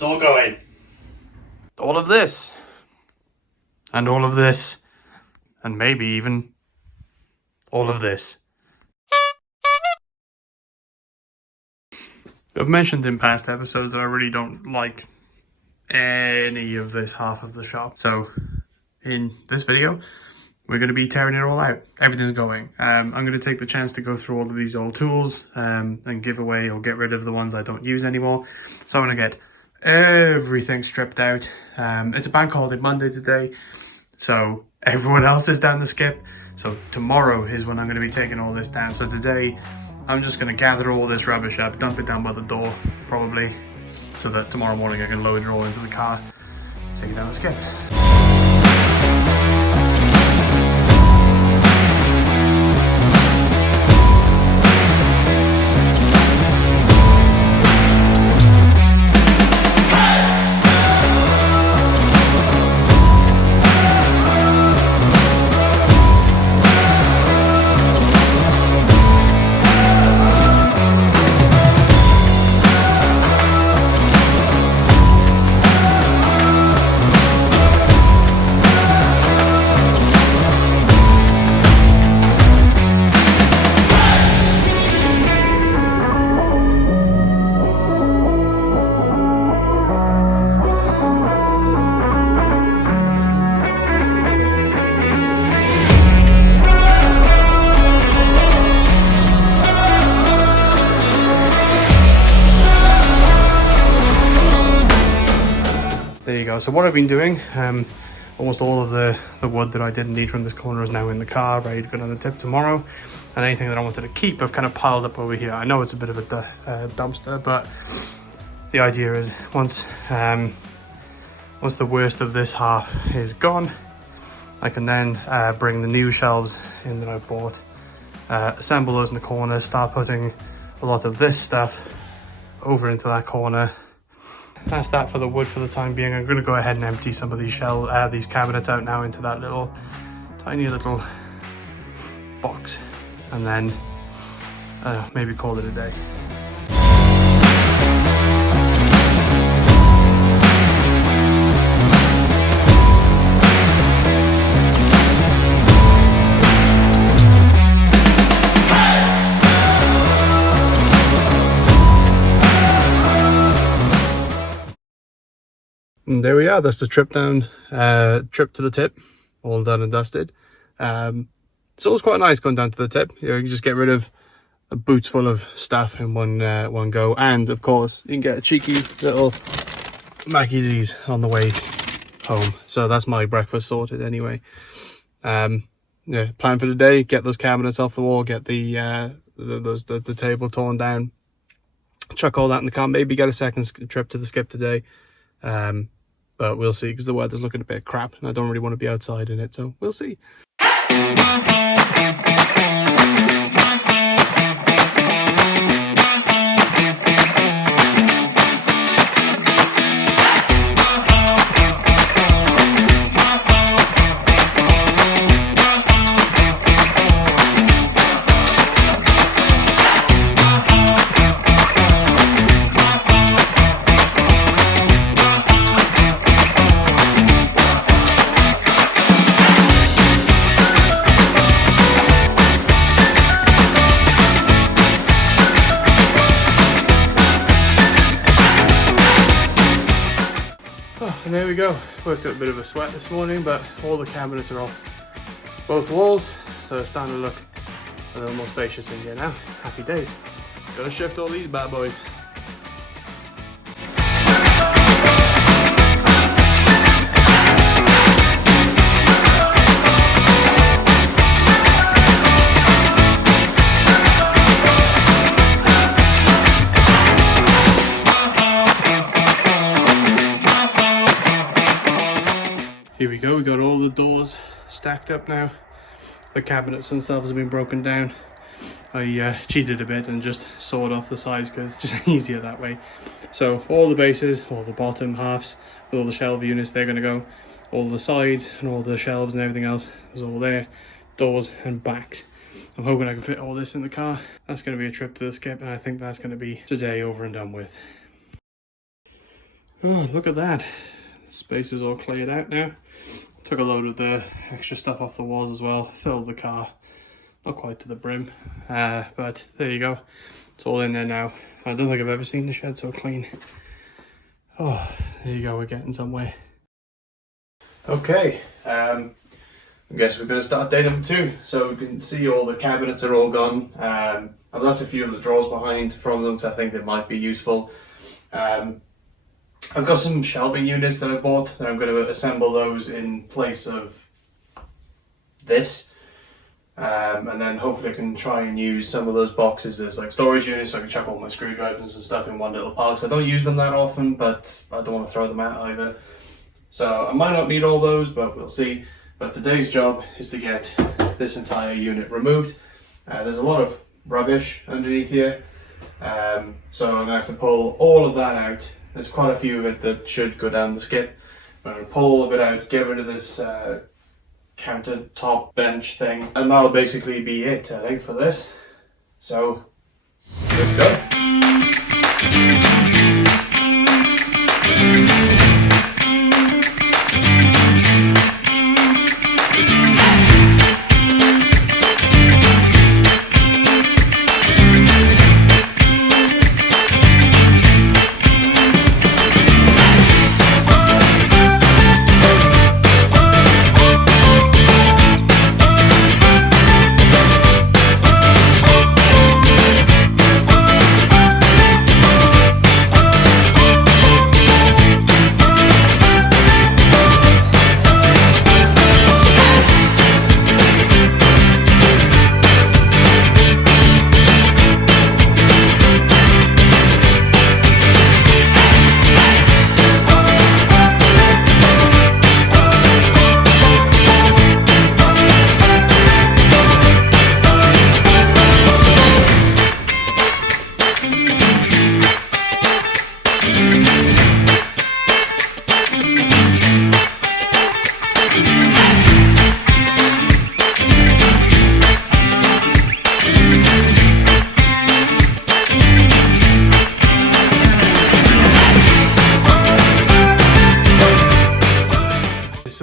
It's all going. All of this. And all of this. And maybe even all of this. I've mentioned in past episodes that I really don't like any of this half of the shop. So in this video, we're going to be tearing it all out. Everything's going. I'm going to take the chance to go through all of these old tools and give away or get rid of the ones I don't use anymore. So I'm going to get everything stripped out. It's a bank holiday Monday today, so everyone else is down the skip. So tomorrow is when I'm going to be taking all this down. So today I'm just going to gather all this rubbish up, dump it down by the door probably, so that tomorrow morning I can load it all into the car, take it down the skip. There you go. So what I've been doing, almost all of the wood that I didn't need from this corner is now in the car, ready to go down the tip tomorrow. And anything that I wanted to keep, I've kind of piled up over here. I know it's a bit of a dumpster, but the idea is once the worst of this half is gone, I can then bring the new shelves in that I bought, assemble those in the corners, start putting a lot of this stuff over into that corner. That's that for the wood for the time being. I'm going to go ahead and empty some of these these cabinets out now into that little tiny little box, and then maybe call it a day. And there we are. That's the trip down, trip to the tip, all done and dusted. It's always quite nice going down to the tip. You know, you can just get rid of a boots full of stuff in one go, and of course you can get a cheeky little Mackey's on the way home. So that's my breakfast sorted anyway. Yeah, plan for the day: get those cabinets off the wall, get the table torn down, chuck all that in the car. Maybe get a second trip to the skip today. But we'll see, because the weather's looking a bit crap and I don't really want to be outside in it, so we'll see. And there we go. Worked up a bit of a sweat this morning, but all the cabinets are off both walls, so it's starting to look a little more spacious in here now. Happy days. Gotta shift all these bad boys. Here we go, we got all the doors stacked up now. The cabinets themselves have been broken down. I cheated a bit and just sawed off the sides because it's just easier that way. So all the bases, all the bottom halves, with all the shelf units, they're going to go. All the sides and all the shelves and everything else is all there. Doors and backs. I'm hoping I can fit all this in the car. That's going to be a trip to the skip, and I think that's going to be today over and done with. Oh, look at that. The space is all cleared out now. Took a load of the extra stuff off the walls as well. Filled the car. Not quite to the brim. But there you go. It's all in there now. I don't think I've ever seen the shed so clean. Oh, there you go. We're getting somewhere. Okay. I guess we're going to start day number 2. So we can see all the cabinets are all gone. I've left a few of the drawers behind from them because I think they might be useful. I've got some shelving units that I bought and I'm going to assemble those in place of this. And then hopefully I can try and use some of those boxes as like storage units so I can chuck all my screwdrivers and stuff in one little pile. So I don't use them that often, but I don't want to throw them out either. So I might not need all those, but we'll see. But today's job is to get this entire unit removed. There's a lot of rubbish underneath here. So I'm going to have to pull all of that out. There's quite a few of it that should go down the skip. I'm going to pull all of it out, get rid of this countertop bench thing, and that'll basically be it, I think, for this. So, let's go.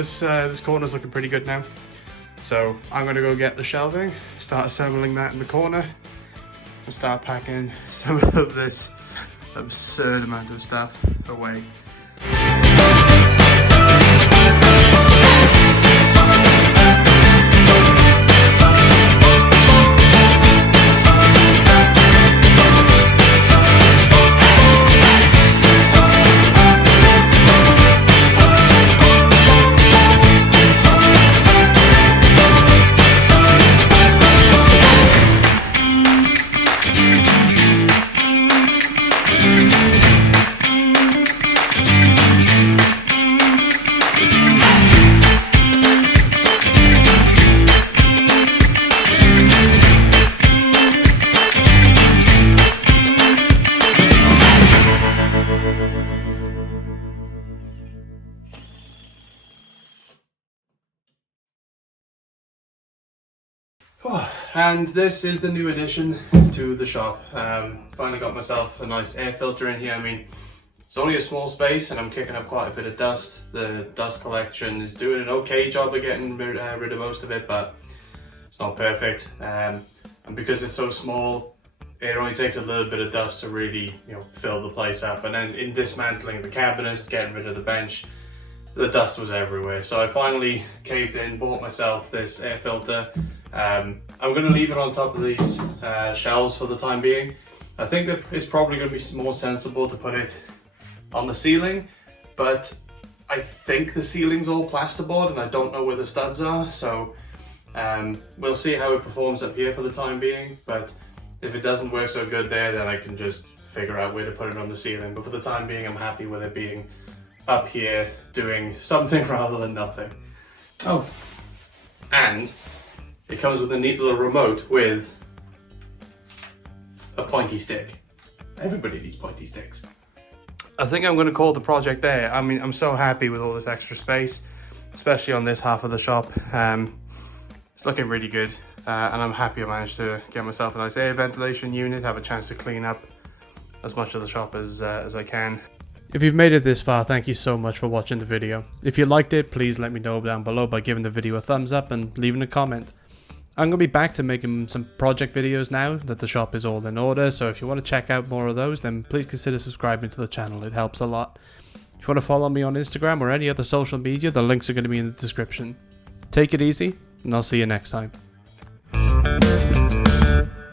So this corner's looking pretty good now. So I'm gonna go get the shelving, start assembling that in the corner, and start packing some of this absurd amount of stuff away. And this is the new addition to the shop. Finally got myself a nice air filter in here. I mean, it's only a small space and I'm kicking up quite a bit of dust. The dust collection is doing an okay job of getting rid of most of it, but it's not perfect. And because it's so small, it only takes a little bit of dust to really, fill the place up. And then in dismantling the cabinets, getting rid of the bench, the dust was everywhere. So I finally caved in, bought myself this air filter. I'm going to leave it on top of these shelves for the time being. I think that it's probably going to be more sensible to put it on the ceiling, but I think the ceiling's all plasterboard and I don't know where the studs are, so we'll see how it performs up here for the time being. But if it doesn't work so good there, then I can just figure out where to put it on the ceiling. But for the time being, I'm happy with it being up here doing something rather than nothing. Oh, and it comes with a neat little remote with a pointy stick. Everybody needs pointy sticks. I think I'm going to call the project there. I mean, I'm so happy with all this extra space, especially on this half of the shop. It's looking really good, and I'm happy I managed to get myself a nice air ventilation unit, have a chance to clean up as much of the shop as I can. If you've made it this far, thank you so much for watching the video. If you liked it, please let me know down below by giving the video a thumbs up and leaving a comment. I'm going to be back to making some project videos now that the shop is all in order, so if you want to check out more of those, then please consider subscribing to the channel, it helps a lot. If you want to follow me on Instagram or any other social media, the links are going to be in the description. Take it easy, and I'll see you next time.